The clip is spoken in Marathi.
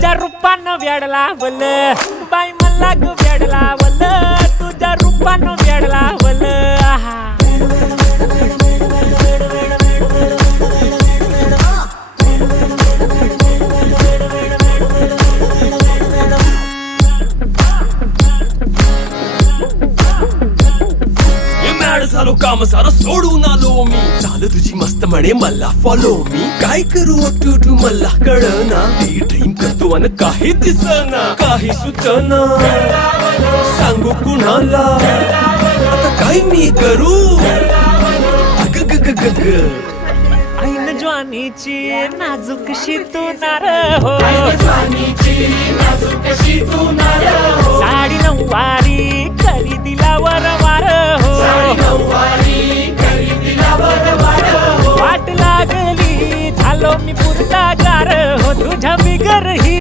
तुझ्या रूपानं वेड लावलं बाई मला ग वेड लावलं तुझ्या रूपानं वेड लावलं आहा झालो काम सारं सोडून आलो मी चाल तुझी मस्त म्हणे मला फॉलो मी काय करू टू मला कळना ती ड्रीम करतो आणि काही दिसना काही सुचना सांगू कुणाला आता काय मी करू अग ग ग ग ग ऐन ज्वानीची नाजूकशी तू नार हो साडी नऊवारी करी दिला वरवार हो वाट लागली झालो मी पुरता गार हो तुझ्या बिगर ही